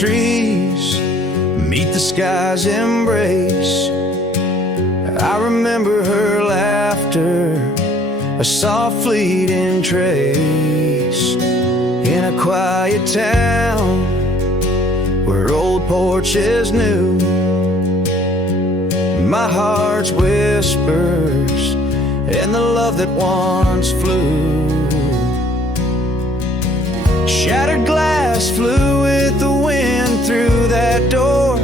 trees meet the sky's embrace. I remember her laughter, a soft fleeting trace, in a quiet town where old porches new. My heart's whispers and the love that once flew. Shattered glass flew with the wind through that door.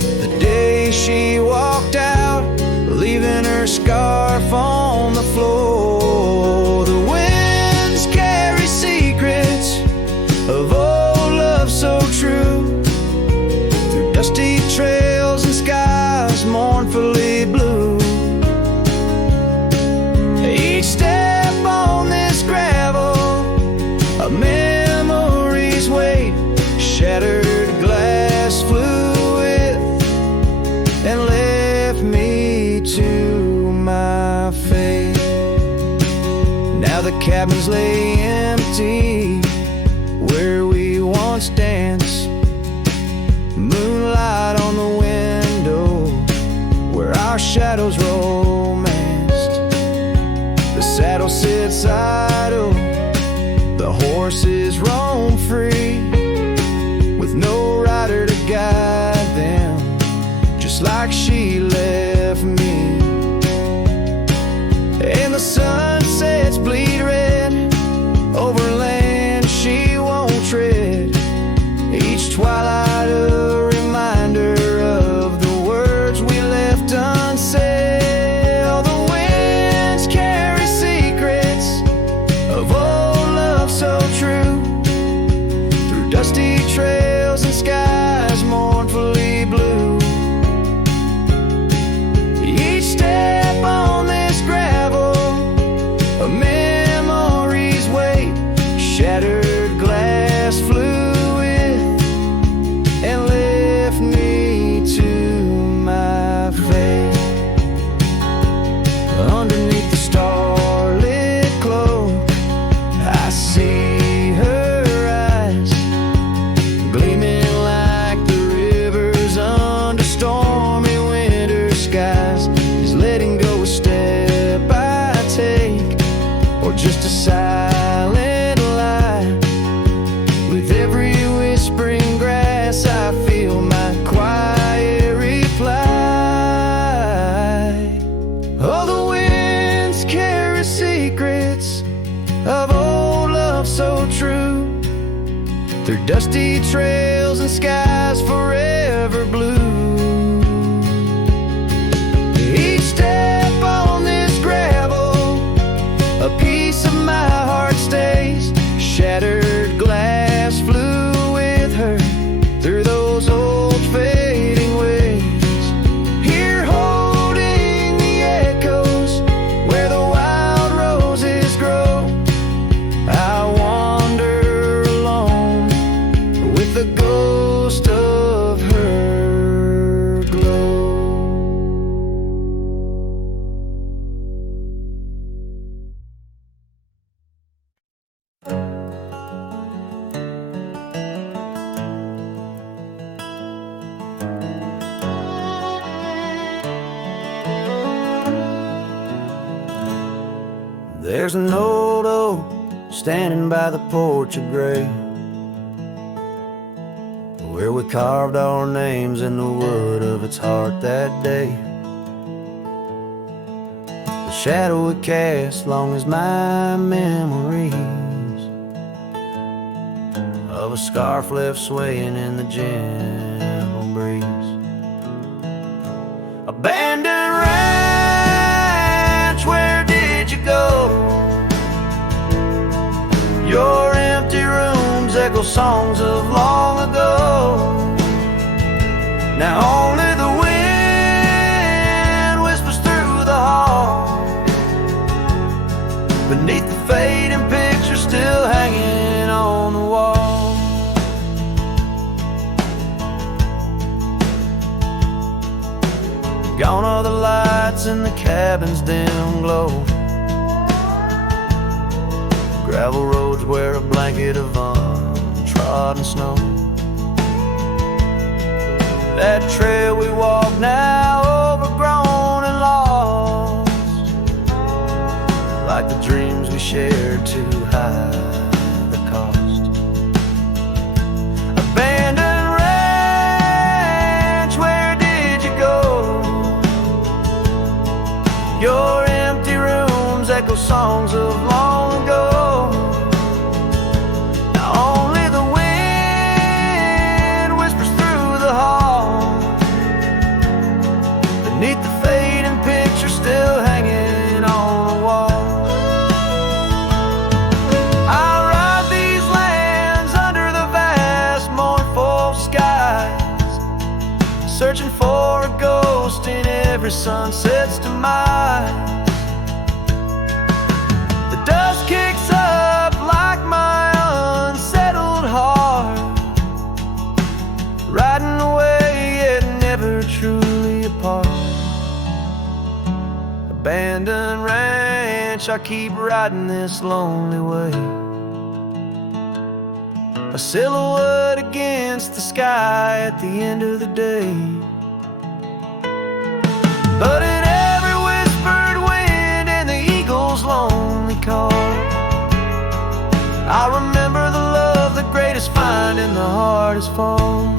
The day she walked out, leaving her scarf on the floor. The winds carry secrets of old love so true, through dusty trails and skies mournfully blue. Each step on this gravel, a memory's weight. Shattered glass flew with and left me to my fate. Now the cabins lay empty where we once danced. Moonlight on the window where our shadows romanced. The saddle sits idle, the horses roam free, with no rider to guide them, just like she left me. And the sunsets bleed red over land she won't tread. Each twilight a reminder of the words we left unsaid. All the winds carry secrets of old love so true, through dusty trails and skies mournfully blue. Each step on this gravel, a memory's weight. Shattered glass flew with and left me to my fate. Underneath the starlit glow, I see her eyes, gleaming like the rivers under stormy winter skies. Is letting go a step I take, or just a silent lie? With every whispering grass I feel my quiet reply. Oh, the winds carry secrets of old love so true, through dusty trails and skies forever blue. Each step on this gravel, a piece of my heart stays. Shattered glass flew with her through those old fading ways. Here holding the echoes where the wild roses grow, I wander alone with the ghost of her glow. There's an old oak standing by the porch of gray, where we carved our names in the wood of its heart that day. The shadow it cast long as my memories of a scarf left swaying in the gentle breeze. Abandoned ranch, where did you go? Your empty rooms echo songs of long ago. Now only the wind whispers through the hall, beneath the fading picture still hanging on the wall. Gone are the lights in the cabin's dim glow. Gravel roads wear a blanket of untried sod and snow. That trail we walk now, overgrown and lost, like the dreams we shared, too high the cost. Abandoned ranch, where did you go? Your empty rooms echo songs of long ago. Now only the wind whispers through the hall, beneath the fading picture still hanging on the wall. I ride these lands under the vast mournful skies, searching for a ghost in every sunset's demise. The dust kicks up like my unsettled heart, riding away yet never truly apart. Abandoned ranch, I keep riding this lonely way, a silhouette against the sky at the end of the day. But in every whispered wind and the eagle's lonely call, I remember the love, the greatest find in the hardest fall.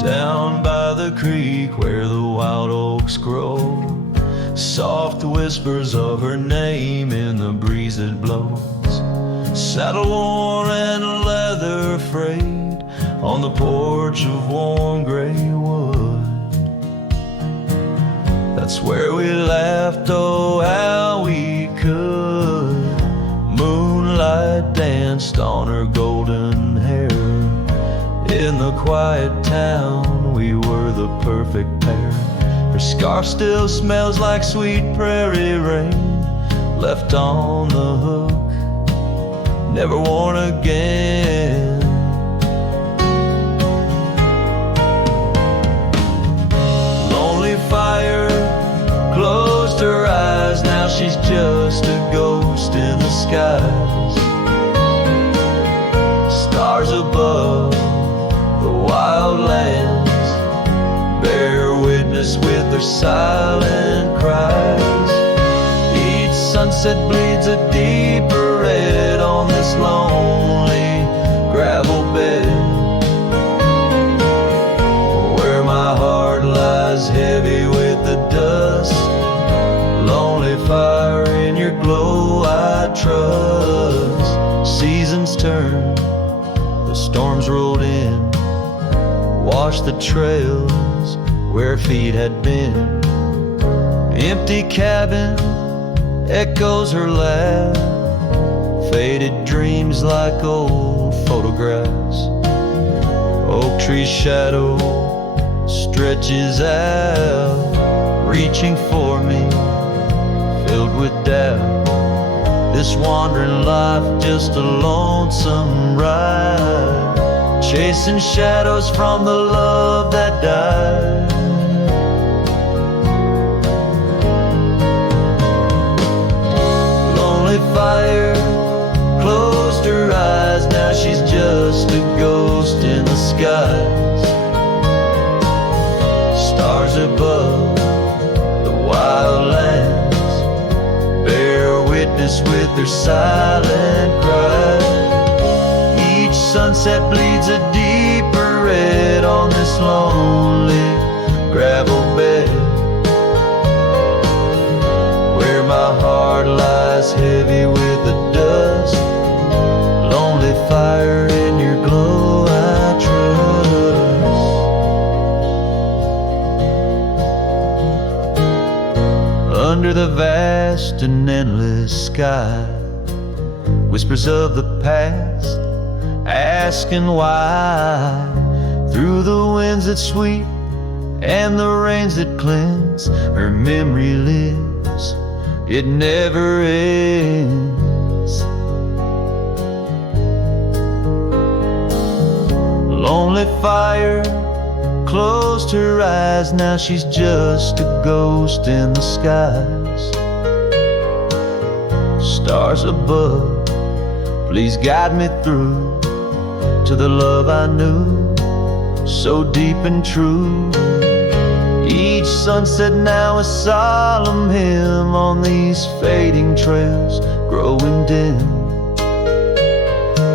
Down by the creek where the wild oaks grow, soft whispers of her name in the breeze that blows. Saddle worn and leather frayed on the porch of warm gray wood. That's where we laughed, oh how we could. Moonlight danced on her golden hair. In the quiet town, we were the perfect pair. Her scarf still smells like sweet prairie rain, left on the hook, never worn again. Lonely fire closed her eyes, now she's just a ghost in the skies. Stars above the wild lands bear witness with their silent cries. Each sunset bleeds a deeper red on this lonely gravel bed, where my heart lies heavy with the dust. Lonely fire, in your glow I trust. Seasons turn, the storms rolled in, washed the trails where feet had been. Empty cabin echoes her laugh, faded dreams like old photographs. Oak tree shadow stretches out, reaching for me, filled with doubt. This wandering life just a lonesome ride, chasing shadows from the love that died. Lonely fire closed her eyes, now she's just a ghost in the skies. Stars above the wild lands bear witness with their silent cries. Each sunset bleeds a deeper red on this lonely gravel bed, where my heart lies heavy with the dust. Lonely fire, in your glow under the vast and endless sky. Whispers of the past, asking why. Through the winds that sweep and the rains that cleanse, her memory lives, it never ends. Lonely fire closed her eyes, now she's just a ghost in the skies. Stars above, please guide me through to the love I knew, so deep and true. Each sunset now a solemn hymn on these fading trails growing dim,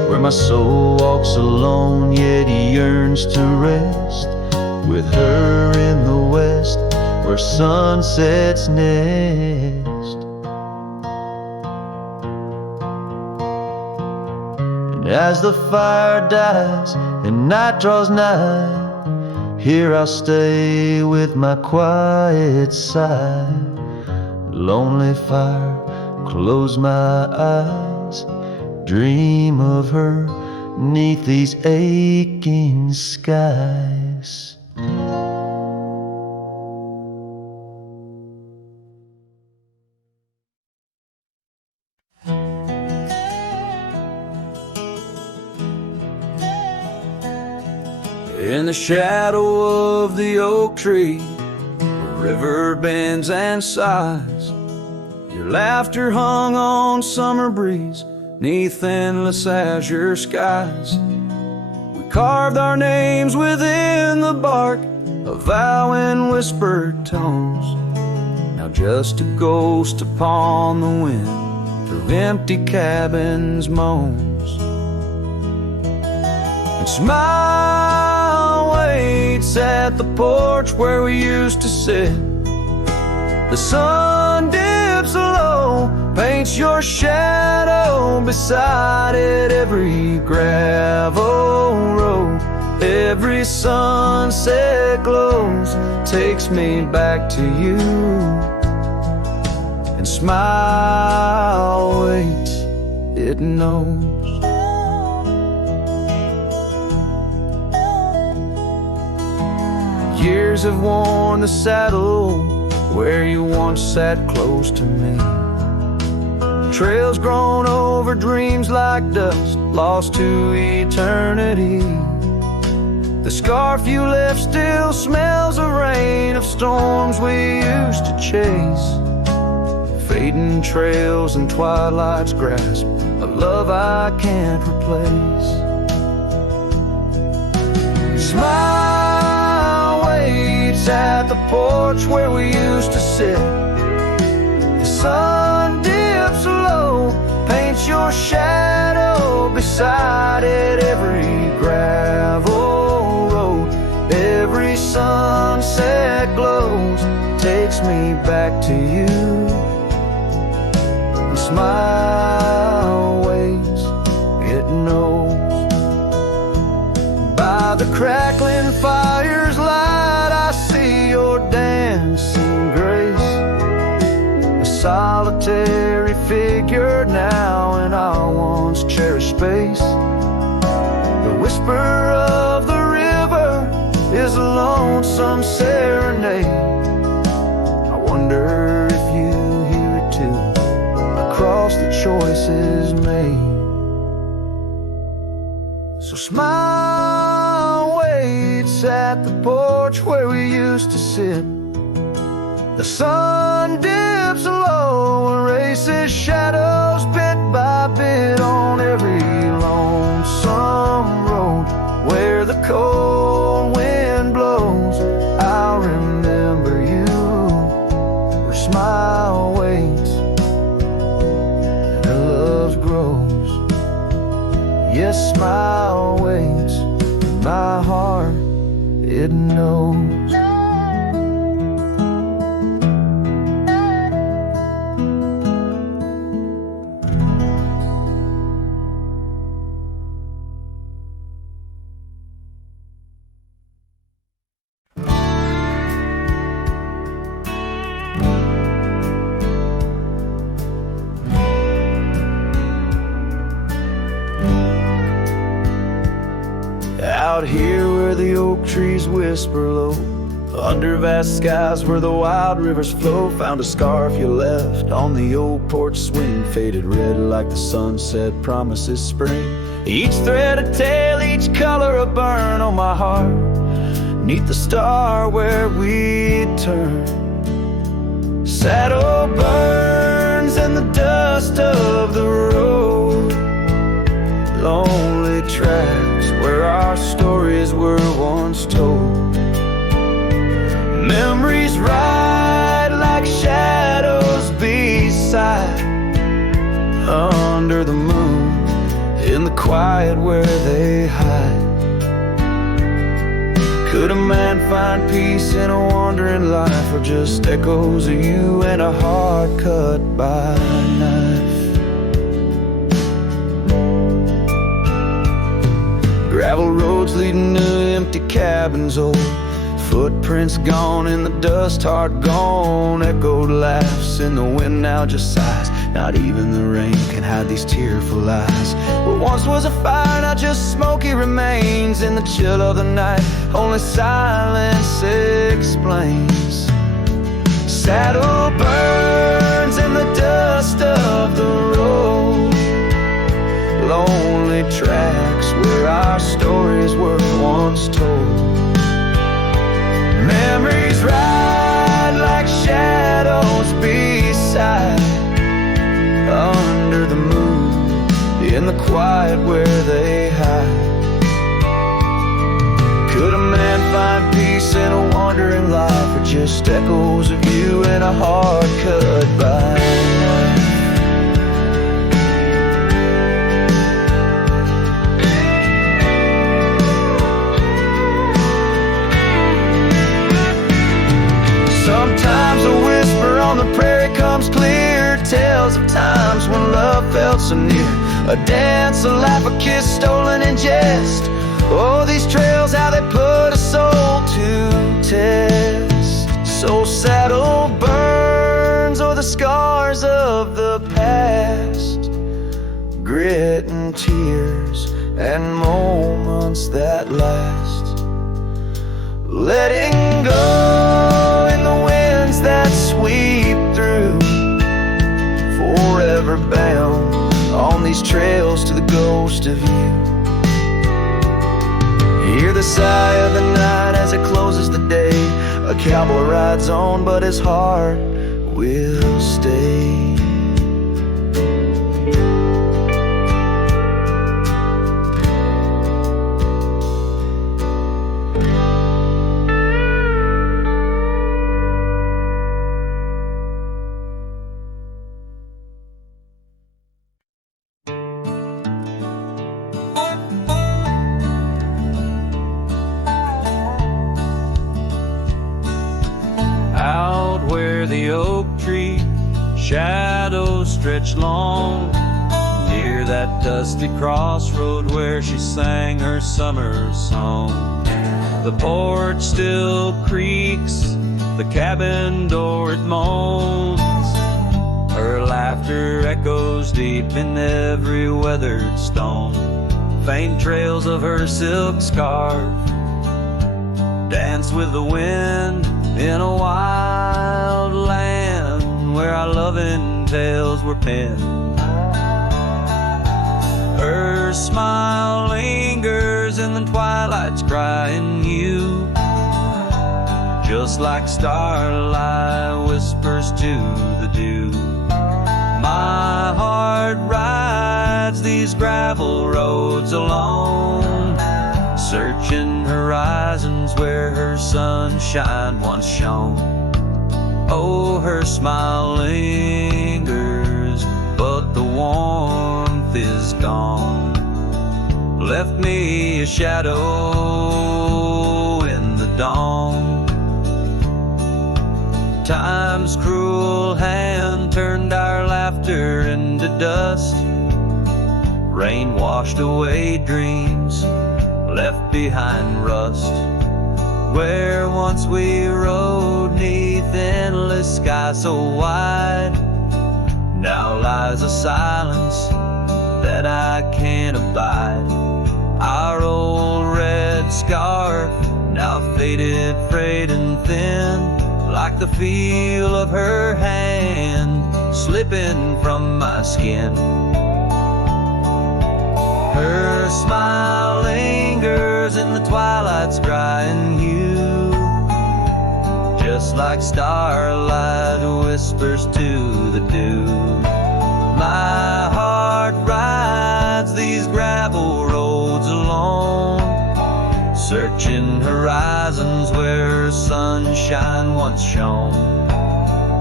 where my soul walks alone yet yearns to rest with her in the west where sunsets nest. And as the fire dies and night draws nigh, here I'll stay with my quiet sigh. Lonely fire, close my eyes, dream of her 'neath these aching skies. In the shadow of the oak tree, the river bends and sighs. Your laughter hung on summer breeze, 'neath endless azure skies. We carved our names within the bark, a vow in whispered tones. Now just a ghost upon the wind, through empty cabins moans. And smile waits at the porch where we used to sit. The sun dips low, paints your shadow beside it. Every gravel road, every sunset glows, takes me back to you. And smile waits, it knows. Years have worn the saddle where you once sat close to me. Trails grown over dreams like dust, lost to eternity. The scarf you left still smells of rain, of storms we used to chase. Fading trails and twilight's grasp, a love I can't replace. Smile waits at the porch where we used to sit. The sun dips low, paints your shadow beside it. Every gravel road, every sunset glows, takes me back to you. And smile waits, it knows. By the crackling fire's light, I see your dancing grace, a solitary figure now in our once cherished space. The whisper of the river is a lonesome serenade. I wonder if you hear it too, across the choices made. So smile waits at the porch where we used to sit. The sun dips low, erases shadows bit by bit on every lonesome road where the cold wind blows. I'll remember you where smile waits and our love grows. Yes, smile waits, my heart, it knows. out here where the oak trees whisper low, under vast skies where the wild rivers flow. Found a scarf you left on the old porch swing, faded red like the sunset promises spring. Each thread a tale, each color a burn on my heart, 'neath the star where we turn. Saddle burns in the dust of the road, lonely tracks where our stories were once told. Memories ride like shadows beside, under the moon, in the quiet where they hide. Could a man find peace in a wandering life, or just echoes of you and a heart cut by a knife? Gravel roads leading to empty cabins, old footprints gone in the dust, heart gone. Echoed laughs in the wind now just sighs. Not even the rain can hide these tearful eyes. What once was a fire, now just smoky remains. In the chill of the night, only silence explains. Saddle burns in the dust of the road, lonely tracks where our stories were once told. Memories ride like shadows beside, under the moon, in the quiet where they hide. Could a man find peace in a wandering life, or just echoes of you and a heart cut by a knife? Sometimes a whisper on the prairie comes clear, tales of times when love felt so near. A dance, a laugh, a kiss stolen in jest. Oh, these trails, how they put a soul to test. So saddle burns o'er the scars of the past, grit and tears and moments that last. Letting go that sweep through, forever bound on these trails to the ghost of you. Hear the sigh of the night as it closes the day. A cowboy rides on, but his heart will stay. The oak tree shadows stretch long, near that dusty crossroad where she sang her summer song. The porch still creaks, the cabin door it moans. Her laughter echoes deep in every weathered stone. Faint trails of her silk scarf dance with the wind in a wild land where our loving tales were penned. Her smile lingers in the twilight's crying hue, just like starlight whispers to the dew. My heart rides these gravel roads alone, searching horizons where her sunshine once shone. Oh, her smile lingers, but the warmth is gone. Left me a shadow in the dawn. Time's cruel hand turned our laughter into dust. Rain washed away dreams, left behind rust. Where once we rode 'neath endless sky so wide, now lies a silence that I can't abide. Our old red scarf, now faded, frayed and thin, like the feel of her hand slipping from my skin. Her smile lingers in the twilight's crying hue, just like starlight whispers to the dew. My heart rides these gravel roads alone, searching horizons where sunshine once shone.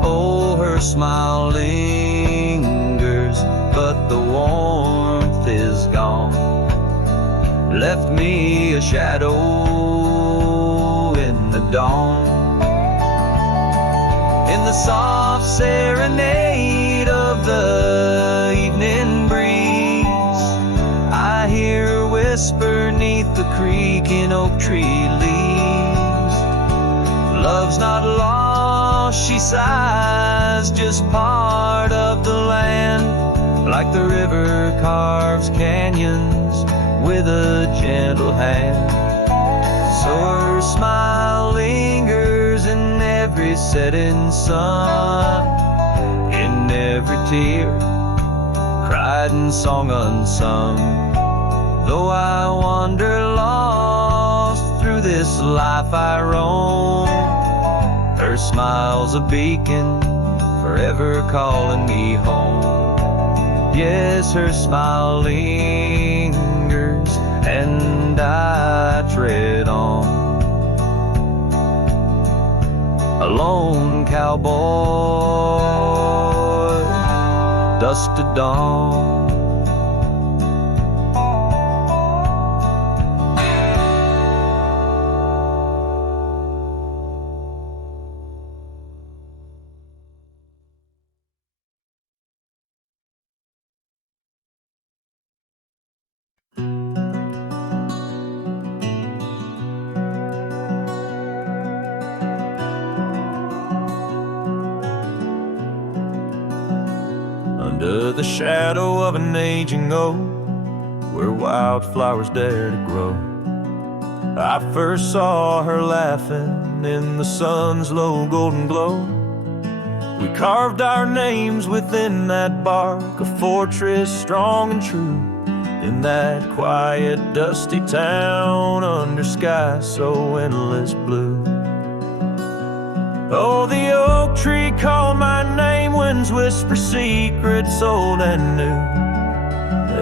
Oh, her smile lingers, but the warmth is gone. Left me a shadow in the dawn. In the soft serenade of the evening breeze, I hear her whisper neath the creaking oak tree leaves. Love's not lost, she sighs, just part of the land, like the river carves canyons with a gentle hand. So her smile lingers in every setting sun, in every tear cried and song unsung. Though I wander lost through this life I roam, her smile's a beacon forever calling me home. Yes, her smile lingers and I tread on. A lone cowboy, dusk to dawn. Under the shadow of an aging oak, where wildflowers dare to grow, I first saw her laughing in the sun's low golden glow. We carved our names within that bark, a fortress strong and true, in that quiet, dusty town under sky so endless blue. Oh, the oak tree called my name, winds whisper secrets old and new.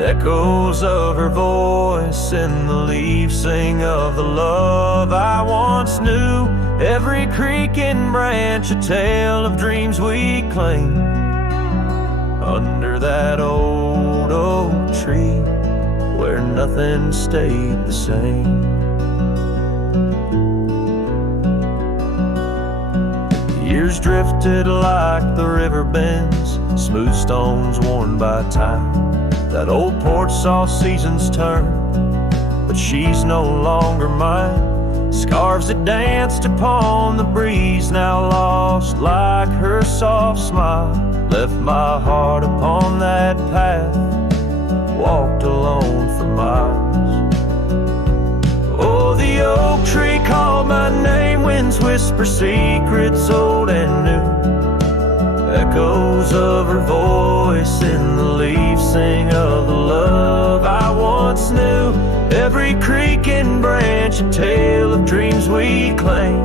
Echoes of her voice in the leaves sing of the love I once knew. Every creaking branch a tale of dreams we claim. Under that old oak tree where nothing stayed the same. Years drifted like the river bends, smooth stones worn by time. That old porch saw seasons turn, but she's no longer mine. Scarves that danced upon the breeze, now lost like her soft smile, left my heart upon that path, walked alone for miles. Oh, the oak tree called my name, winds whisper secrets old and new. Echoes of her voice in the leaves sing of the love I once knew. Every creaking branch a tale of dreams we claim.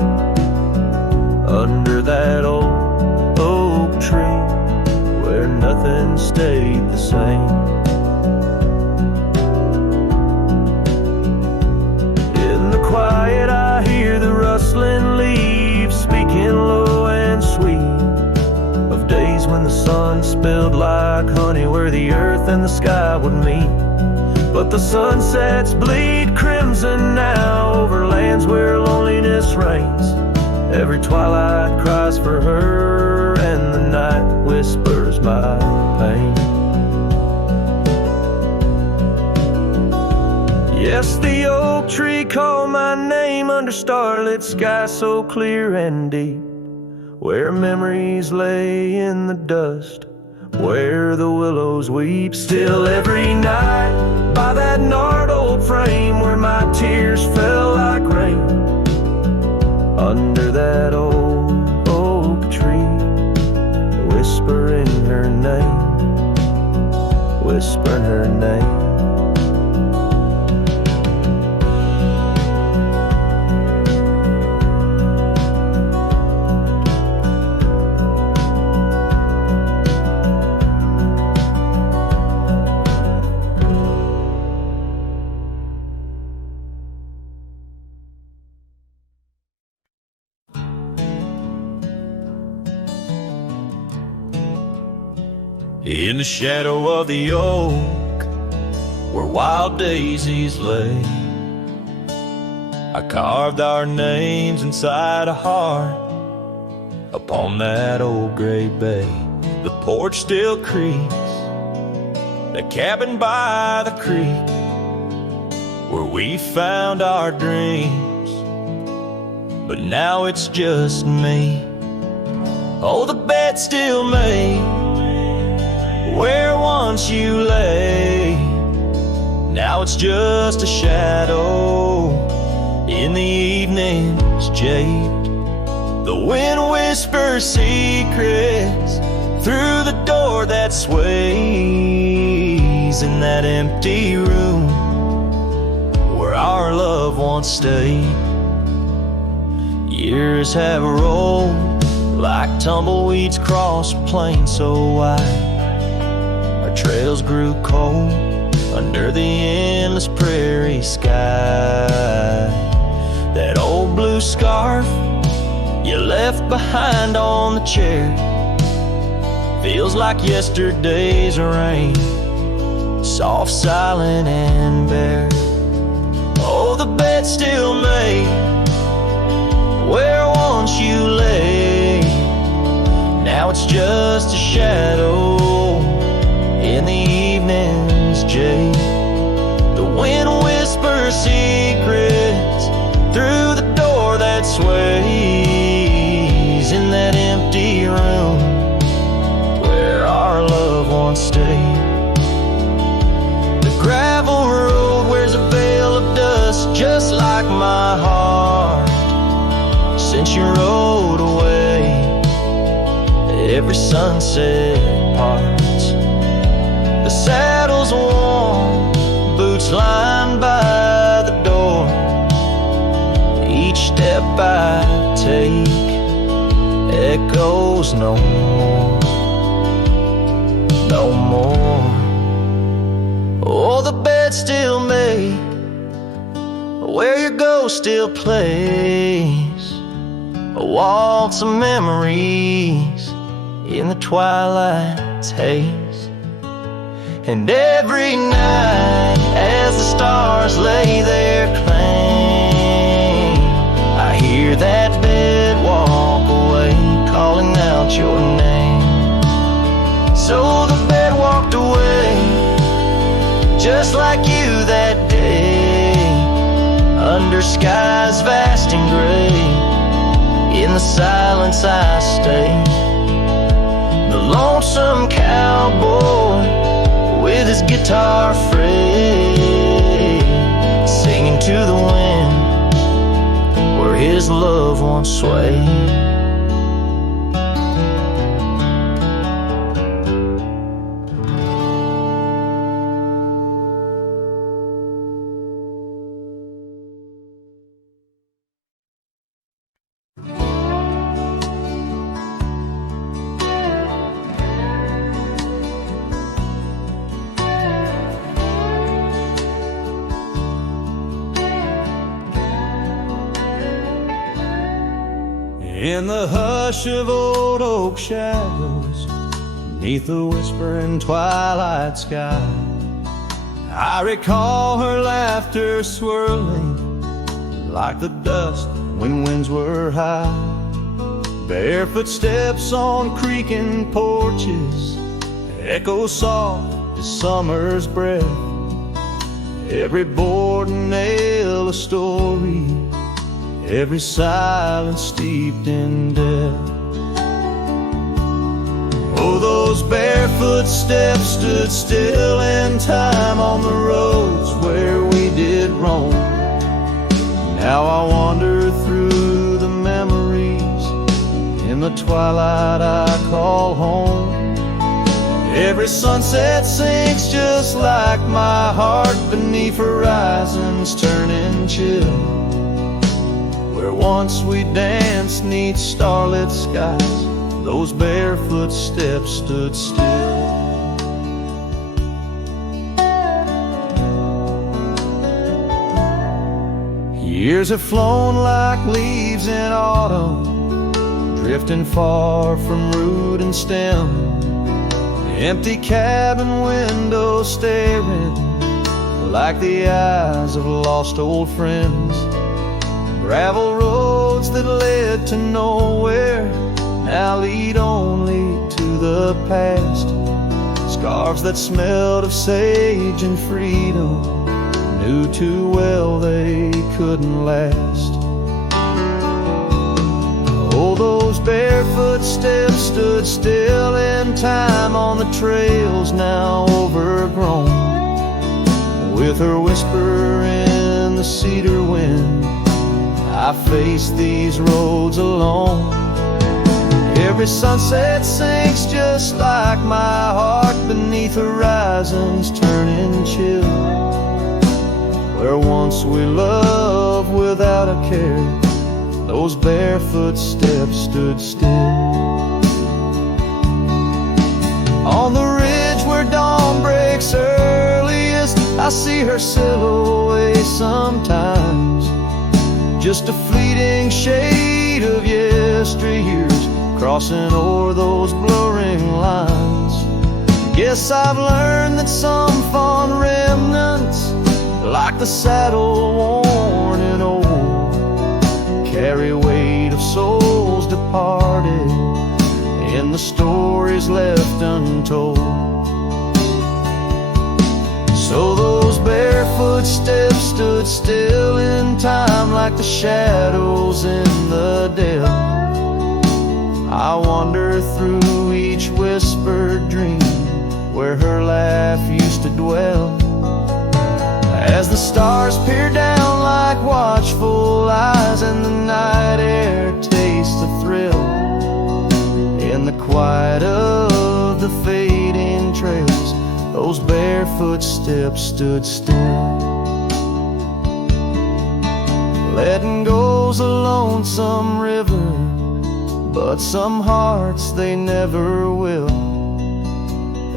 Under that old oak tree where nothing stayed the same. In the quiet I hear the rustling leaves speaking low and sweet, of days when the sun spilled like honey where the earth and the sky would meet. But the sunsets bleed crimson now over lands where loneliness reigns. Every twilight cries for her and the night whispers my pain. Yes, the oak tree called my name under starlit sky so clear and deep, where memories lay in the dust where the willows weep. Still every night by that gnarled old frame where my tears fell like rain, under that old oak tree, whispering her name, whispering her name. In the shadow of the oak, where wild daisies lay, I carved our names inside a heart upon that old gray bay. The porch still creaks, the cabin by the creek, where we found our dreams, but now it's just me. Oh, the bed's still made where once you lay, now it's just a shadow in the evening's jade. The wind whispers secrets through the door that sways in that empty room where our love once stayed. Years have rolled like tumbleweeds across a plain so wide. Trails grew cold under the endless prairie sky. That old blue scarf you left behind on the chair feels like yesterday's rain, soft, silent, and bare. Oh, the bed's still made where once you lay, now it's just a shadow in the evening's jade. The wind whispers secrets through the door that sways in that empty room where our love once stayed. The gravel road wears a veil of dust just like my heart since you rode away. Every sunset parts, the saddle's warm, boots lined by the door. Each step I take echoes no more, no more. Oh, the bed's still made where your ghost still plays a waltz of memories in the twilight's haze. And every night as the stars lay their claim, I hear that bed walk away, calling out your name. So the bed walked away, just like you that day, under skies vast and gray. In the silence I stayed, the lonesome cowboy with his guitar frayed, singing to the wind where his love once swayed. In the hush of old oak shadows, neath the whispering twilight sky, I recall her laughter swirling like the dust when winds were high. Bare footsteps on creaking porches echo soft as summer's breath. Every board and nail a story, every silence steeped in death. Oh, those barefoot footsteps stood still in time on the roads where we did roam. Now I wander through the memories in the twilight I call home. Every sunset sinks just like my heart beneath horizons turning chill. Where once we danced 'neath starlit skies, those barefoot steps stood still. Years have flown like leaves in autumn, drifting far from root and stem. Empty cabin windows staring like the eyes of lost old friends. Gravel roads that led to nowhere now lead only to the past. Scarves that smelled of sage and freedom knew too well they couldn't last. Oh, those barefoot steps stood still in time on the trails now overgrown. With her whisper in the cedar wind, I face these roads alone. Every sunset sinks just like my heart beneath horizons turning chill. Where once we loved without a care, those barefoot steps stood still. On the ridge where dawn breaks earliest, I see her silhouette sometimes. Just a fleeting shade of yesteryears crossing o'er those blurring lines. Guess I've learned that some fond remnants, like the saddle worn and old, carry weight of souls departed in the stories left untold. So those barefoot steps stood still in time like the shadows in the dell. I wander through each whispered dream where her laugh used to dwell. As the stars peer down like watchful eyes and the night air tastes the thrill, in the quiet of the fading trails, those barefoot steps stood still. Letting go's a lonesome river, but some hearts they never will.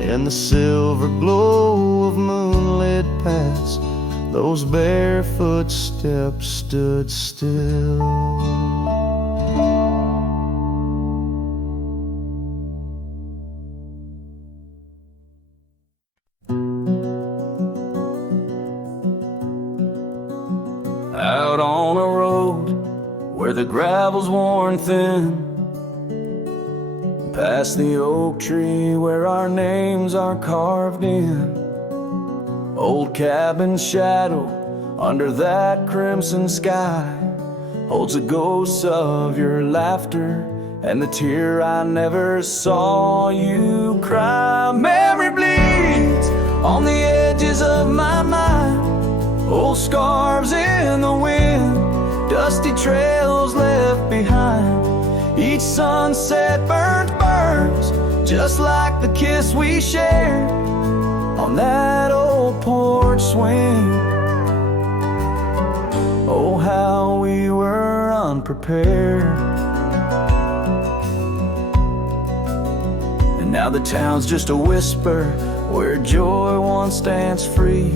In the silver glow of moonlit paths, those barefoot steps stood still. Out on a road where the gravel's worn thin, past the oak tree where our names are carved in. Old cabin shadow under that crimson sky holds a ghost of your laughter and the tear I never saw you cry. Memory bleeds on the edges of my mind, old scarves in the wind, dusty trails left behind. Each sunset burns just like the kiss we shared on that old porch swing. Oh, how we were unprepared. And now the town's just a whisper where joy once danced free.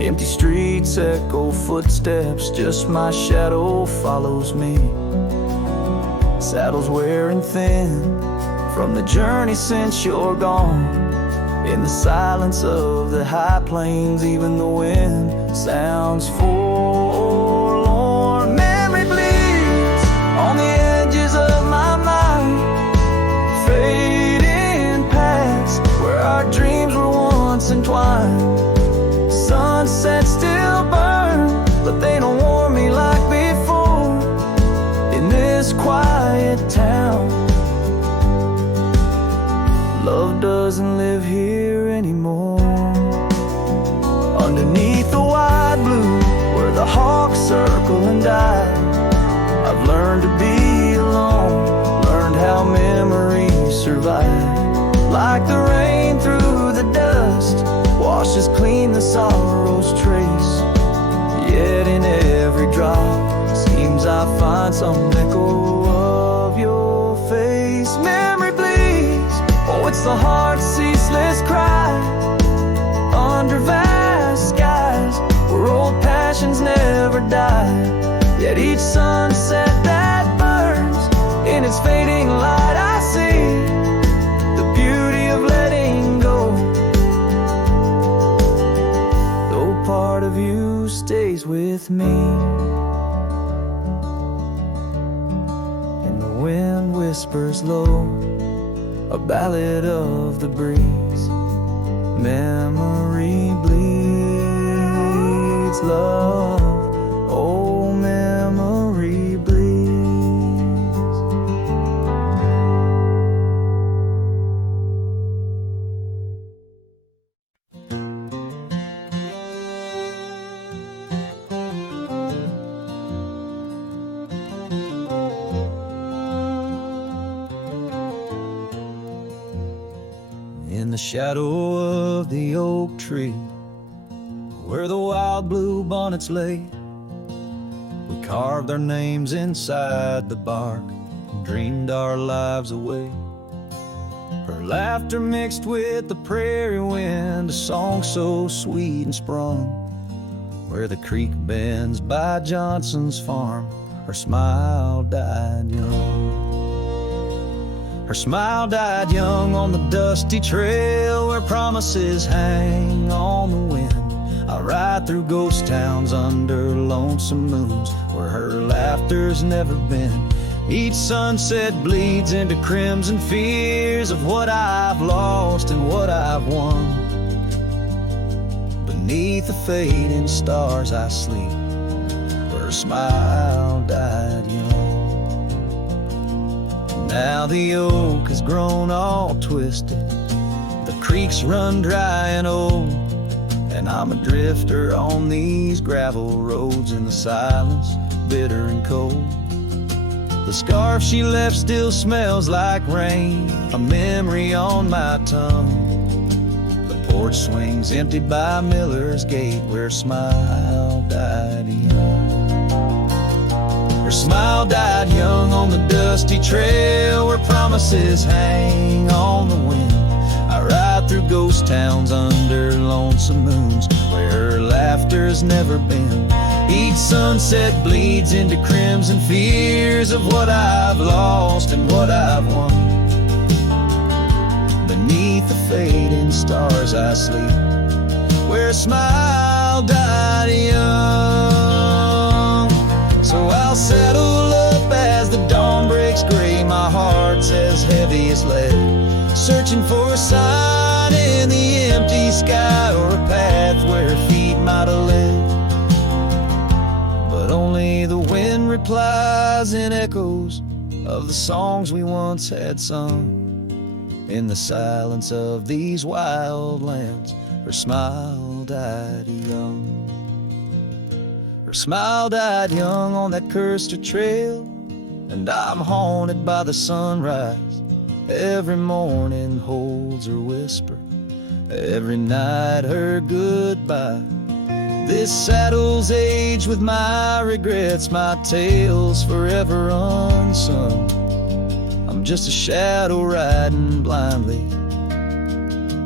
Empty streets echo footsteps, just my shadow follows me. Saddles wearing thin from the journey since you're gone. In the silence of the high plains, even the wind sounds forlorn. Memory bleeds on the edges of my mind, fading past where our dreams were once entwined. Sunsets still burn, but they don't warm me like before. In this quiet town, love does doesn't live here anymore. Underneath the wide blue, where the hawks circle and die, I've learned to be alone, learned how memories survive. Like the rain through the dust, washes clean the sorrow's trace. Yet in every drop, seems I find some echo of your face. Memory bleeds, oh it's the heart's ceaseless cry. Under vast skies, where old passions never die. Yet each sunset that burns, in its fading light I see the beauty of letting go. Though part of you stays with me, and the wind whispers low, a ballad of the breeze. Memory bleeds love, oh memory bleeds. In the shadow of the oak tree, where the wild blue bonnets lay, we carved our names inside the bark and dreamed our lives away. Her laughter mixed with the prairie wind, a song so sweet and sprung, where the creek bends by Johnson's farm. Her smile died young. Her smile died young on the dusty trail, where promises hang on the wind. I ride through ghost towns under lonesome moons, where her laughter's never been. Each sunset bleeds into crimson fears of what I've lost and what I've won. Beneath the fading stars I sleep, her smile died young. Now the oak has grown all twisted, the creeks run dry and old, and I'm a drifter on these gravel roads in the silence, bitter and cold. The scarf she left still smells like rain, a memory on my tongue. The porch swings empty by Miller's Gate, where her smile died young. Her smile died young on the dusty trail, where promises hang on the wind. I ride through ghost towns under lonesome moons, where her laughter's never been. Each sunset bleeds into crimson fears of what I've lost and what I've won. Beneath the fading stars I sleep, where a smile died young. So I'll settle up as the dawn breaks gray, my heart's as heavy as lead, searching for a sign in the empty sky, or a path where her feet might have led. But only the wind replies in echoes of the songs we once had sung. In the silence of these wild lands, her smile died young. Her smile died young on that cursed trail, and I'm haunted by the sunrise. Every morning holds her whisper, every night her goodbye. This saddle's aged with my regrets, my tale's forever unsung. I'm just a shadow riding blindly,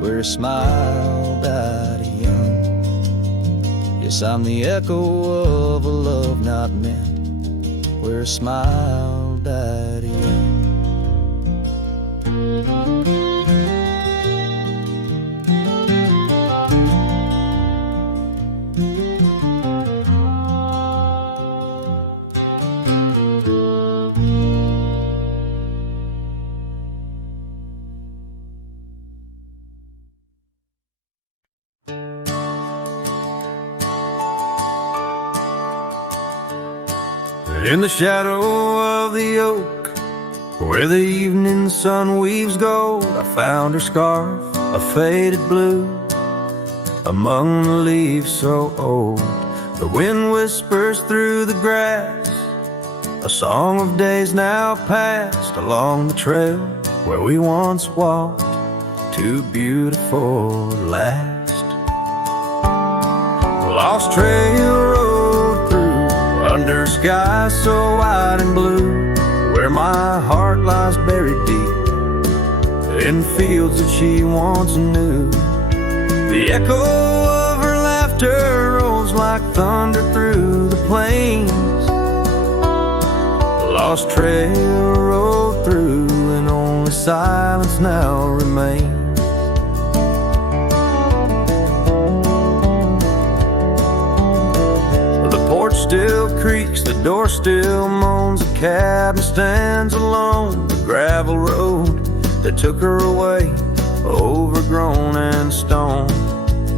where a smile died young. Yes, I'm the echo of a love not meant, where a smile died young. In the shadow of the oak, where the evening sun weaves gold, I found her scarf a faded blue among the leaves so old. The wind whispers through the grass, a song of days now past, along the trail where we once walked, too beautiful to last. Lost trail road through, under skies so wide and blue, where my heart lies buried deep in fields that she once knew. The echo of her laughter rolls like thunder through the plains. Lost trail road through, and only silence now remains. The porch still creaks, the door still moans, the cabin stands alone. The gravel road that took her away, overgrown and stone,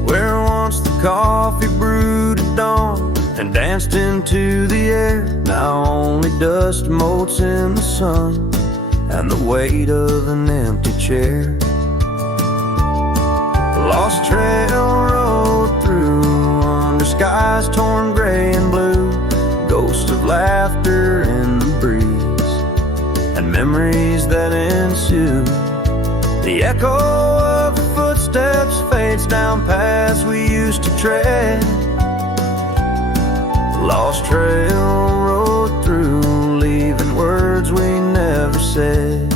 where once the coffee brewed at dawn and danced into the air, now only dust motes in the sun and the weight of an empty chair. Lost trail road through, under skies torn gray and blue, ghosts of laughter in the breeze and memories that ensue. The echo of the footsteps fades down paths we used to tread. Lost trail road through, leaving words we never said.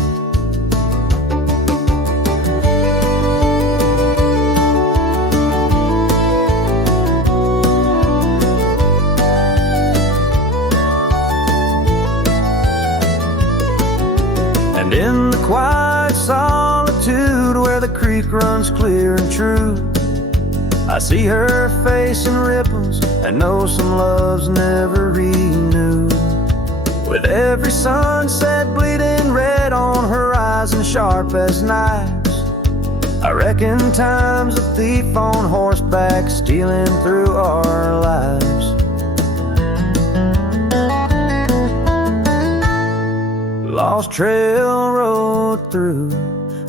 And in the quiet solitude where the creek runs clear and true, I see her face in ripples and know some love's never renewed. With every sunset bleeding red on horizon sharp as knives, I reckon time's a thief on horseback stealing through our lives. Lost trail road through,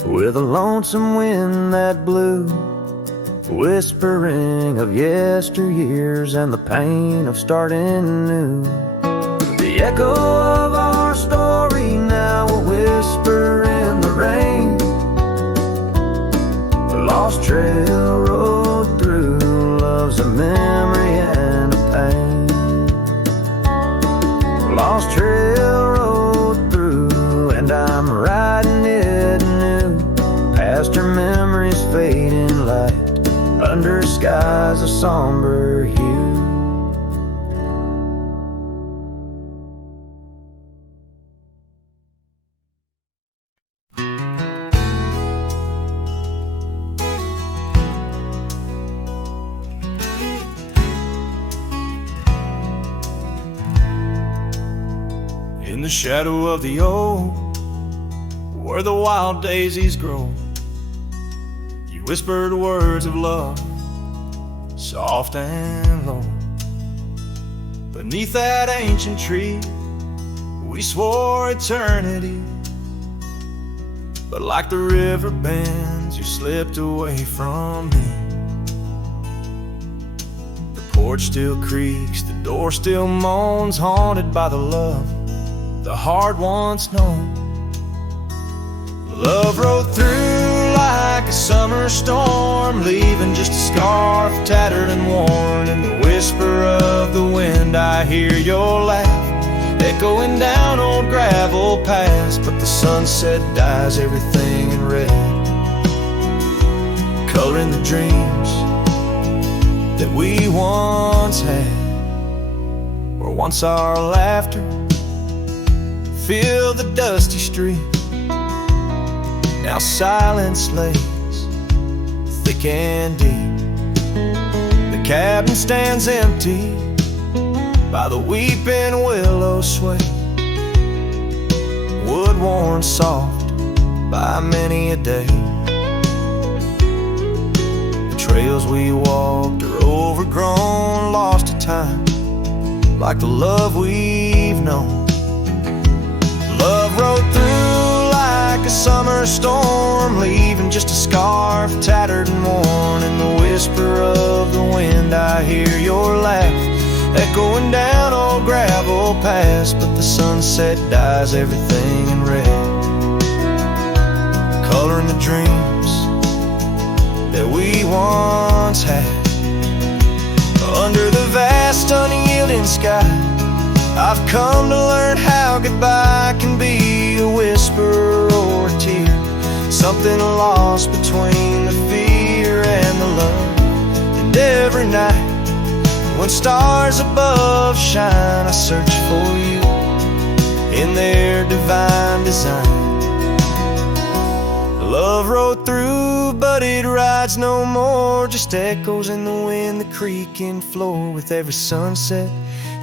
with a lonesome wind that blew, whispering of yesteryears and the pain of starting new. The echo of our story now a whisper in the rain. Lost trail road through, love's a memory and a pain. Lost trail road through, and I'm riding it new, past her memories fading light, under skies of somber hue. In the shadow of the oak, where the wild daisies grow, you whispered words of love, soft and low. Beneath that ancient tree, we swore eternity, but like the river bends, you slipped away from me. The porch still creaks, the door still moans, haunted by the love the heart once known. Love rode through like a summer storm, leaving just a scarf tattered and worn. In the whisper of the wind I hear your laugh, echoing down old gravel paths. But the sunset dyes everything in red, coloring the dreams that we once had, where once our laughter filled the dusty street. Now silence lays thick and deep. The cabin stands empty by the weeping willow sway, wood worn soft by many a day. The trails we walked are overgrown, lost to time, like the love we've known. Love rode through like a summer storm, leaving just a scarf tattered and worn. In the whisper of the wind I hear your laugh echoing down old gravel paths, but the sunset dyes everything in red, coloring the dreams that we once had. Under the vast unyielding sky, I've come to learn how goodbye can be a whisper or a tear, something lost between the fear and the love. And every night when stars above shine, I search for you in their divine design. Love rode through, but it rides no more, just echoes in the wind, the creaking floor. With every sunset,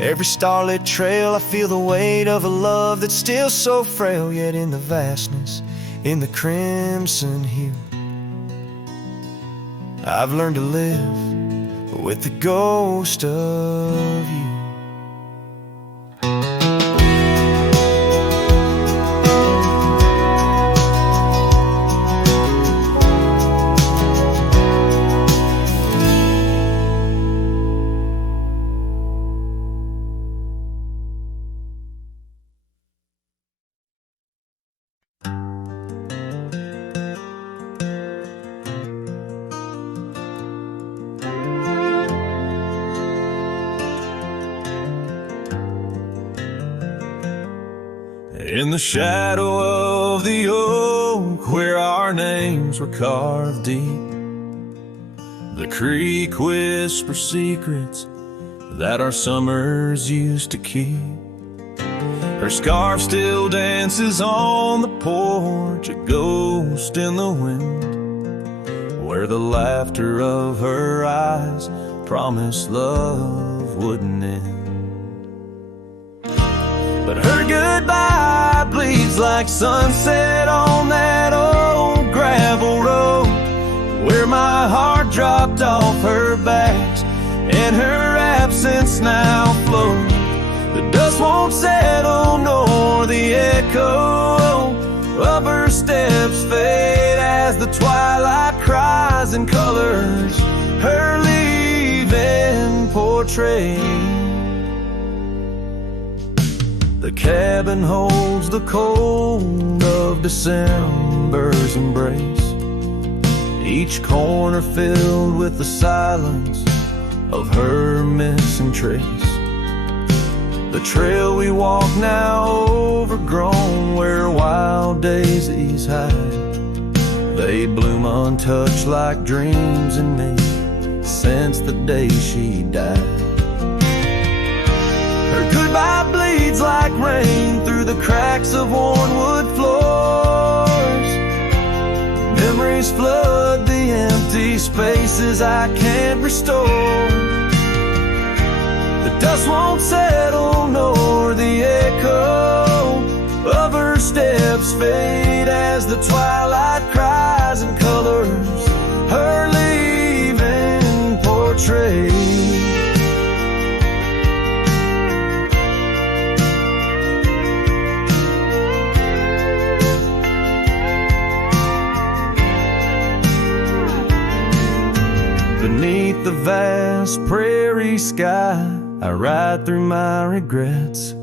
every starlit trail, I feel the weight of a love that's still so frail, yet in the vastness, in the crimson hue, I've learned to live with the ghost of you. In the shadow of the oak where our names were carved deep, the creek whispers secrets that our summers used to keep. Her scarf still dances on the porch, a ghost in the wind, where the laughter of her eyes promised love wouldn't end. But her goodbye bleeds like sunset on that old gravel road, where my heart dropped off her back and her absence now flows. The dust won't settle nor the echo of her steps fade as the twilight cries and colors her leaving portrait. The cabin holds the cold of December's embrace, each corner filled with the silence of her missing trace. The trail we walk now overgrown, where wild daisies hide, they bloom untouched like dreams in me since the day she died. Her goodbye bleeds like rain through the cracks of worn wood floors. Memories flood the empty spaces I can't restore. The dust won't settle nor the echo of her steps fade as the twilight cries and colors her leaving portrait. Beneath the vast prairie sky, I ride through my regrets,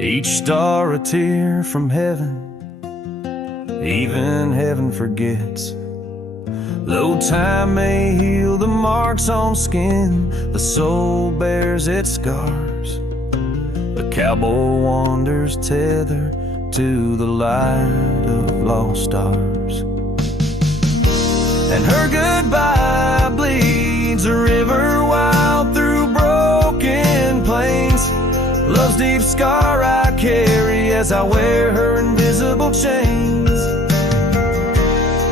each star a tear from heaven, even heaven forgets. Though time may heal the marks on skin, the soul bears its scars. A cowboy wanders tethered to the light of lost stars. And her goodbye bleeds a river wild through broken plains, love's deep scar I carry as I wear her invisible chains.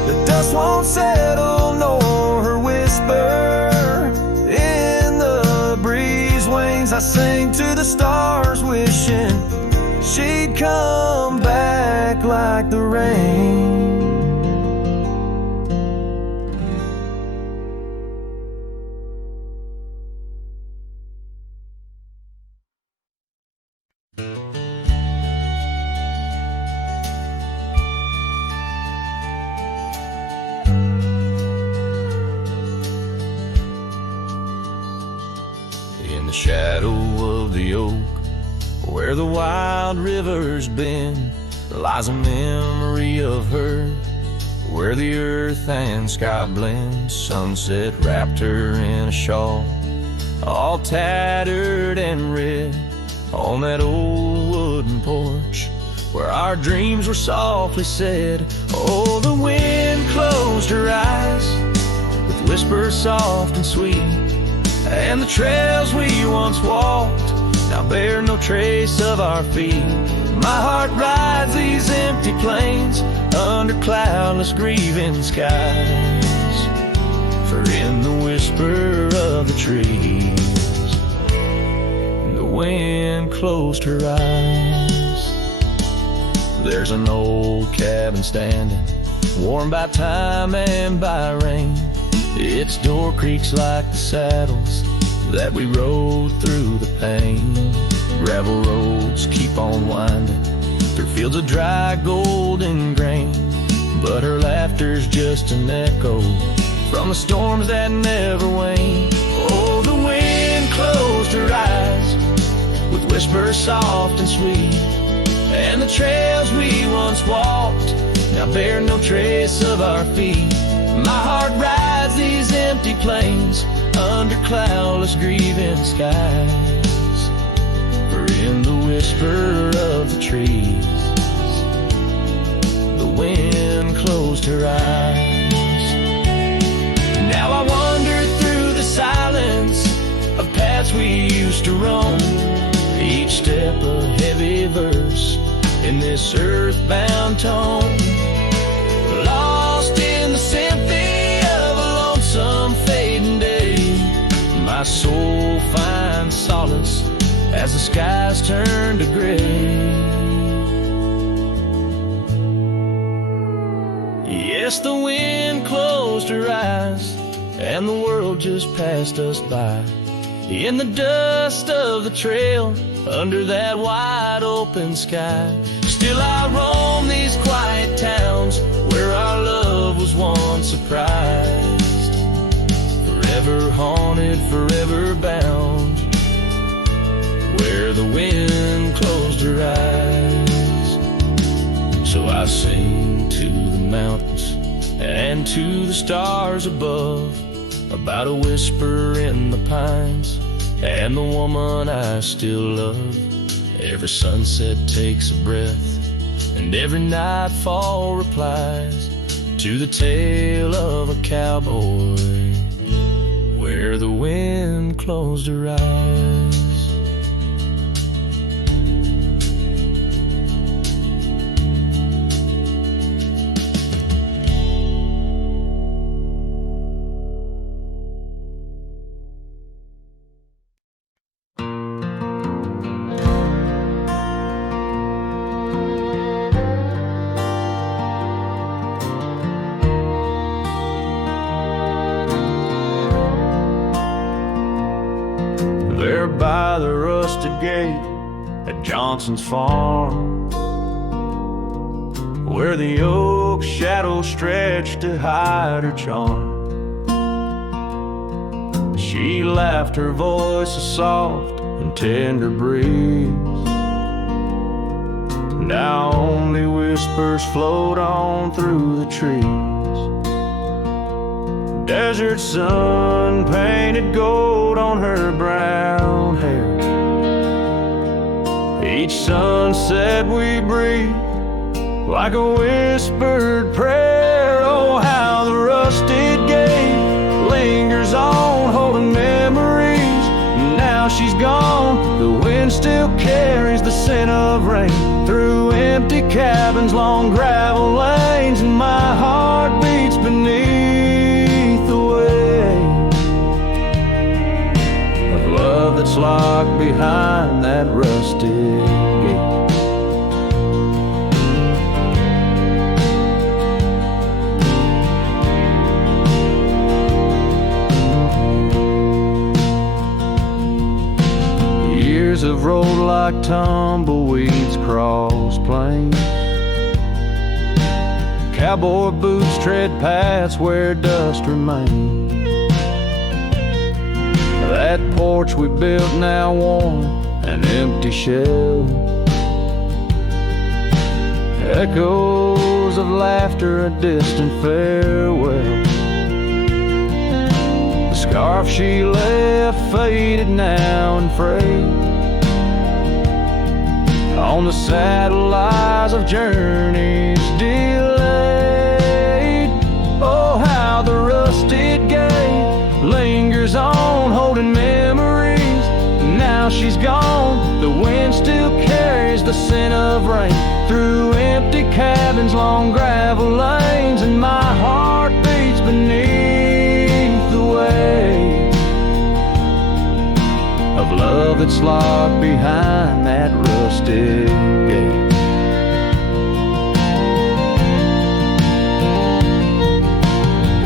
The dust won't settle nor her whisper in the breeze wanes. I sing to the stars wishing she'd come back like the rain. the shadow of the oak, where the wild river's been, lies a memory of her, where the earth and sky blend. Sunset wrapped her in a shawl, all tattered and red, on that old wooden porch where our dreams were softly said. Oh, the wind closed her eyes with whispers soft and sweet, and the trails we once walked now bear no trace of our feet. My heart rides these empty plains under cloudless grieving skies, for in the whisper of the trees the wind closed her eyes. There's an old cabin standing, warmed by time and by rain. Its door creaks like the saddles that we rode through the pain. Gravel roads keep on winding through fields of dry golden grain, but her laughter's just an echo from the storms that never wane. Oh, the wind closed her eyes with whispers soft and sweet, and the trails we once walked now bear no trace of our feet. My heart rides these empty plains under cloudless grieving skies, for in the whisper of the trees the wind closed her eyes. Now I wander through the silence of paths we used to roam, each step a heavy verse in this earthbound tone, lost in the symphony of a lonesome fading day. My soul finds solace as the skies turn to gray. Yes, the wind closed her eyes and the world just passed us by, in the dust of the trail under that wide open sky. Still I roam these quiet towns where our love was once surprised, forever haunted, forever bound, where the wind closed her eyes. So I sing to the mountains and to the stars above about a whisper in the pines and the woman I still love. Every sunset takes a breath and every nightfall replies to the tale of a cowboy, where the wind closed her eyes. There by the rusted gate at Johnson's farm, where the oak shadow stretched to hide her charm, she laughed, her voice a soft and tender breeze. Now only whispers float on through the trees. Desert sun painted gold on her brown hair. Each sunset we breathe like a whispered prayer. Oh, how the rusted gate lingers on, holding memories. Now she's gone, the wind still carries the scent of rain through empty cabins, long gravel lanes, and my heart beats beneath the weight of love that's locked behind that rusted gate. Years have rolled like tumbleweeds cross plains. Cowboy boots tread paths where dust remains. That porch we built now worn, an empty shell. Echoes of laughter, a distant farewell. The scarf she left faded now and frayed. On the saddle lies of journeys delayed. Oh, how the rusted gate lingers on, holding memories. Now she's gone, the wind still carries the scent of rain through empty cabins, long gravel lanes, and my heart beats beneath the weight of love that's locked behind that rusted gate.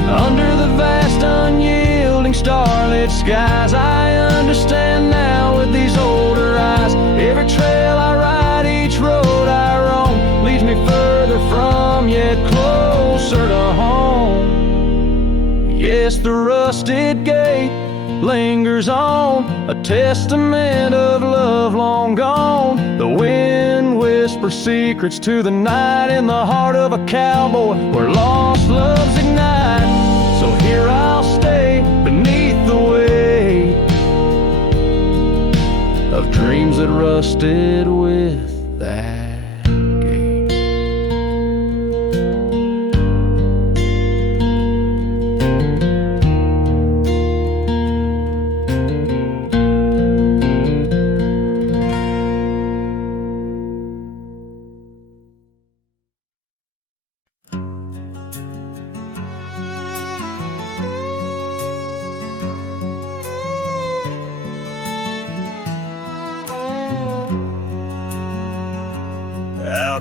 Under the vast unyielding starlit skies, I understand now with these older eyes. Every trail I ride, each road I roam, leads me further from, yet closer to home. Yes, the rusted gate lingers on, a testament of love long gone. The wind whispers secrets to the night in the heart of a cowboy where lost loves ignite. So here I'll stay beneath the weight of dreams that rusted with that gate.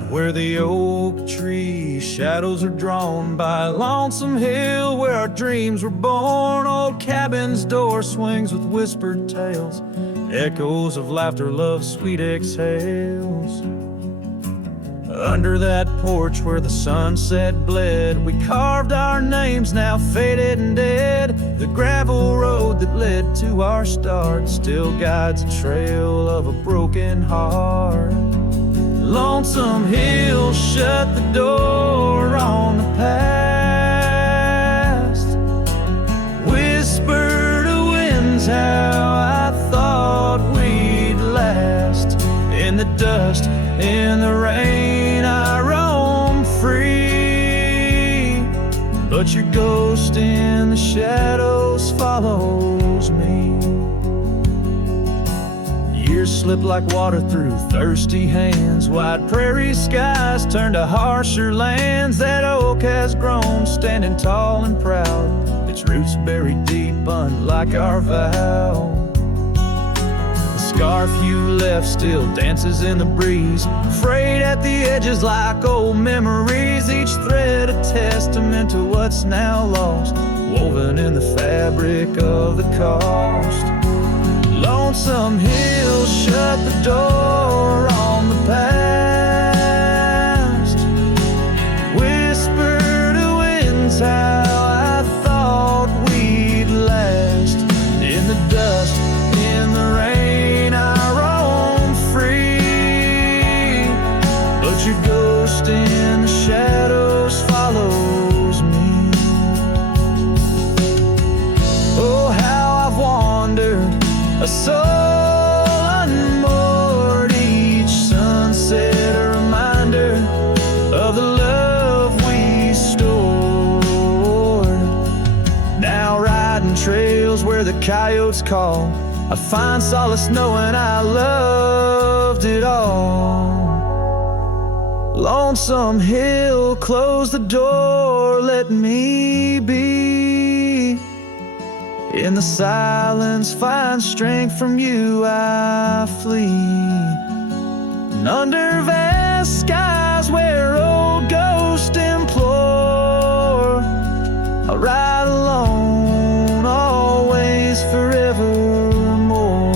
Where the oak tree shadows are drawn by a lonesome hill where our dreams were born. Old cabin's door swings with whispered tales, echoes of laughter, love's sweet exhales. Under that porch where the sunset bled, we carved our names, now faded and dead. The gravel road that led to our start still guides a trail of a broken heart. Lonesome Hill shut the door on the past. Whisper to winds how I thought we'd last. In the dust, in the rain, I roam free, but your ghost in the shadows follows me. Years slip like water through thirsty hands. Wide prairie skies turn to harsher lands. That oak has grown, standing tall and proud, its roots buried deep, unlike our vow. The scarf you left still dances in the breeze, frayed at the edges like old memories. Each thread a testament to what's now lost, woven in the fabric of the cost. Lonesome Hill shut the door on the past. Whisper to winds how I thought we'd last. In the dust, in the rain, I roam free, but your ghost in the shadows follows me. Oh, how I've wandered, a soul unmoored, each sunset a reminder of the love we stored. Now riding trails where the coyotes call, I find solace knowing I loved it all. Lonesome Hill, close the door, let me be. In the silence, find strength from you, I flee. And under vast skies where old ghosts implore, I'll ride alone, always, forevermore.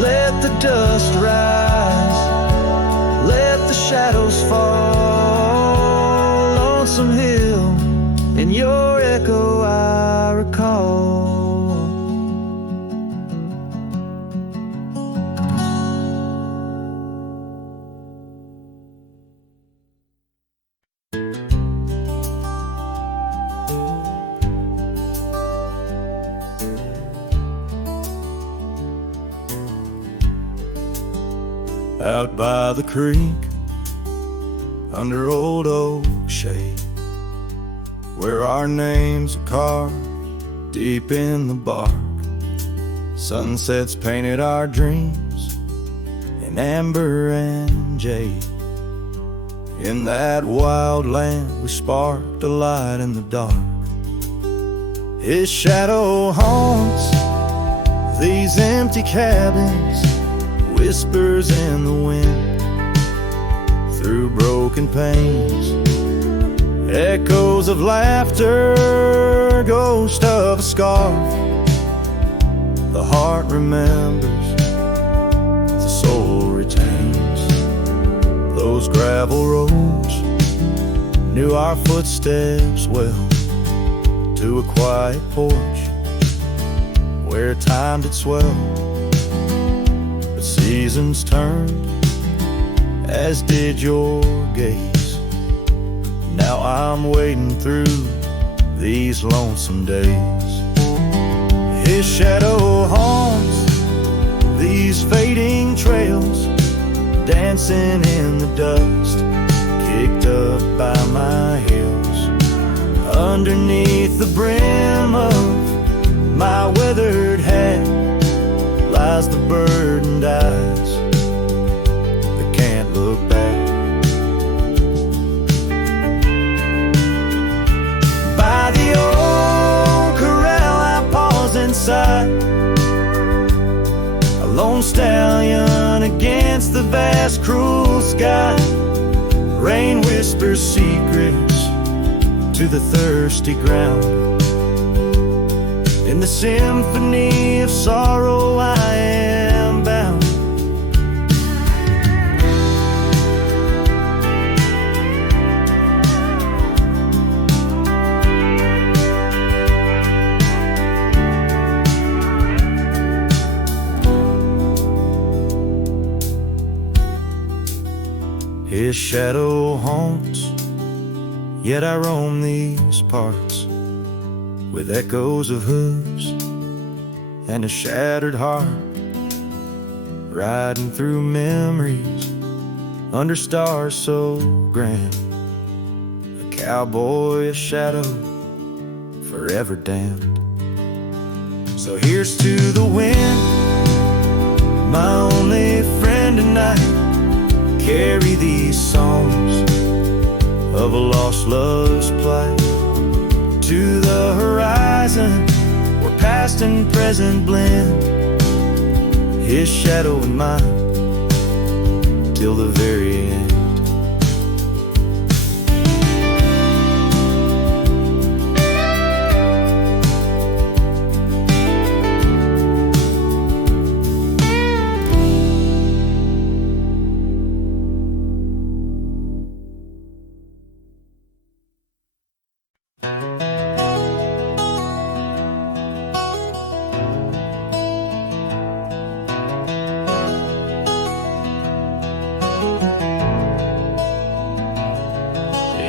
Let the dust rise, let the shadows fall. Lonesome Hill, in your echo I recall. out by the creek, under old oak shade, where our names are carved deep in the bark. Sunsets painted our dreams in amber and jade. In that wild land we sparked a light in the dark. His shadow haunts these empty cabins, whispers in the wind, through broken panes, echoes of laughter, ghost of a scarf. The heart remembers, the soul retains. Those gravel roads knew our footsteps well, to a quiet porch where time did swell. But seasons turned, as did your gaze. Now I'm wading through these lonesome days. His shadow haunts these fading trails, dancing in the dust, kicked up by my heels. Underneath the brim of my weathered hat lies the burdened eyes that can't look back. By the old corral I pause inside, a lone stallion against the vast cruel sky. Rain whispers secrets to the thirsty ground. In the symphony of sorrow I am bound. His shadow haunts, yet I roam these parts with echoes of hooves and a shattered heart, riding through memories under stars so grand. A cowboy, a shadow, forever damned. So here's to the wind, my only friend tonight. Carry these songs of a lost love's plight to the horizon, where past and present blend. His shadow and mine till the very end.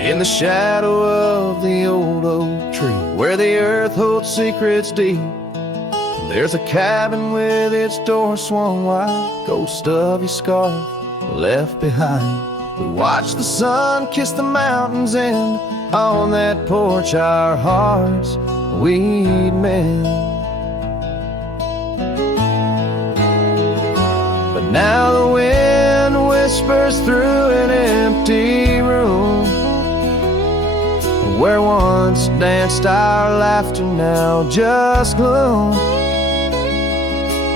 In the shadow of the old oak tree, where the earth holds secrets deep, there's a cabin with its door swung wide, ghost of your scarf left behind. We watch the sun kiss the mountains, and on that porch our hearts we'd mend. But now the wind whispers through an empty room, where once danced our laughter, now just gloom.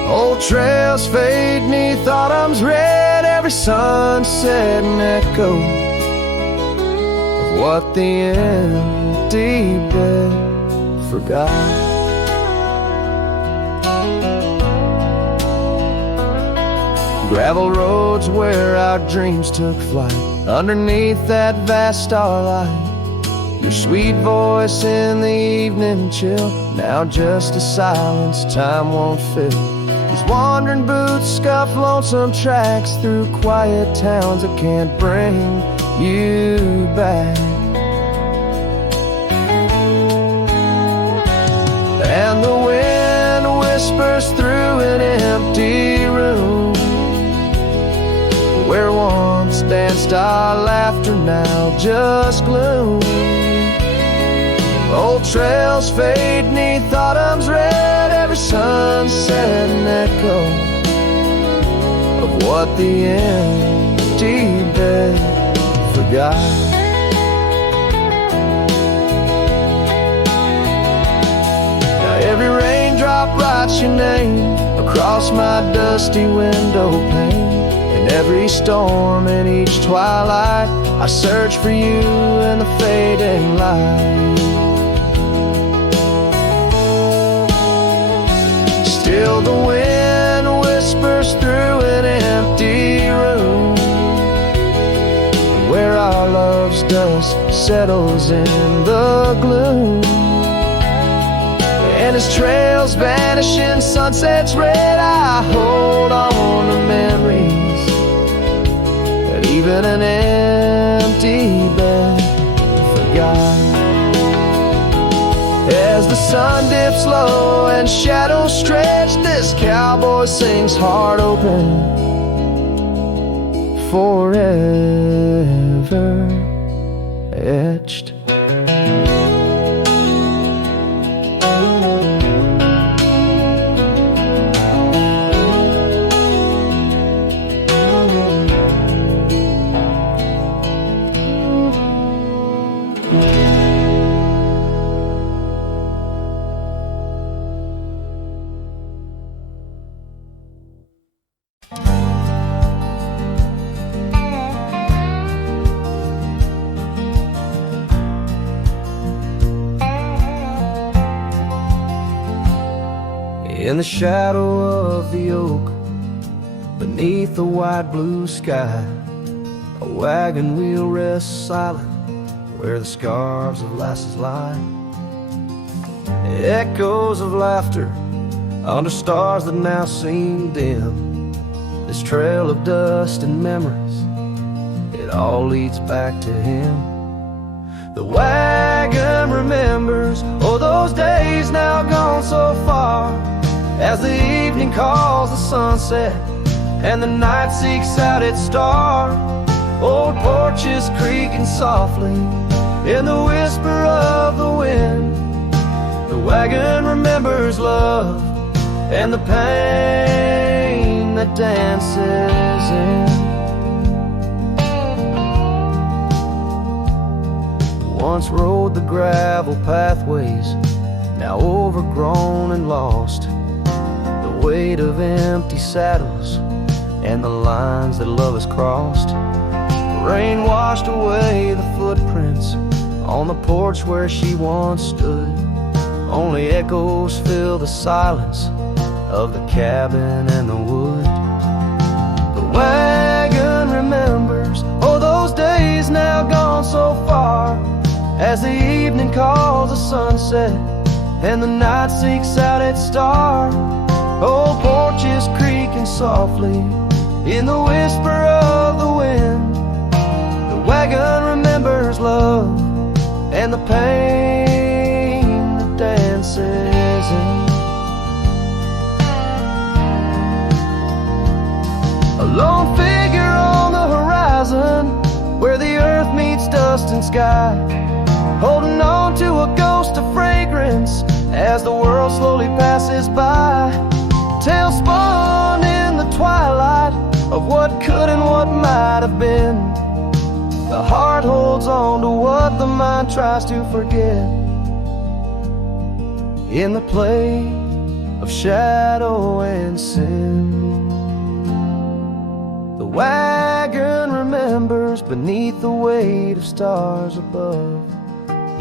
Old trails fade neath autumn's red, every sunset an echo of what the empty bed forgot. Gravel roads where our dreams took flight, underneath that vast starlight. Your sweet voice in the evening chill, now just a silence time won't fill. These wandering boots scuff lonesome tracks through quiet towns that can't bring you back. And the wind whispers through an empty room, danced our laughter, now just gloom. Old trails fade neath autumn's red, every sunset an echo of what the empty bed forgot. Now every raindrop writes your name across my dusty window pane. In every storm and each twilight, I search for you in the fading light. Still the wind whispers through an empty room, where our love's dust settles in the gloom. And as trails vanish in sunset's red, I hold on to memories that even an empty bed forgot. As the sun dips low and shadows stretch, this cowboy sings heart open, forever etched. In the shadow of the oak, beneath the wide blue sky, a wagon wheel rests silent where the scarves of lasses lie. Echoes of laughter under stars that now seem dim. This trail of dust and memories, it all leads back to him. The wagon remembers, oh, those days now gone so far, as the evening calls the sunset and the night seeks out its star. Old porches creaking softly in the whisper of the wind. The wagon remembers love and the pain that dances in. Once rode the gravel pathways, now overgrown and lost. The weight of empty saddles and the lines that love has crossed. Rain washed away the footprints on the porch where she once stood. Only echoes fill the silence of the cabin and the wood. The wagon remembers, oh, those days now gone so far, as the evening calls the sunset and the night seeks out its star. Old porches creaking softly in the whisper of the wind. The wagon remembers love and the pain that dances in. A lone figure on the horizon, where the earth meets dust and sky, holding on to a ghost of fragrance as the world slowly passes by. Tales spun in the twilight of what could and what might have been. The heart holds on to what the mind tries to forget. In the play of shadow and sin, the wagon remembers beneath the weight of stars above.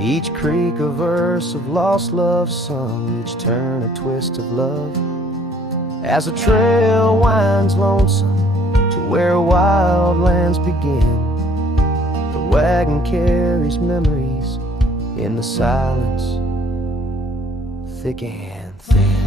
Each creak a verse of lost love sung, each turn a twist of love. As the trail winds lonesome to where wild lands begin, the wagon carries memories in the silence, thick and thin.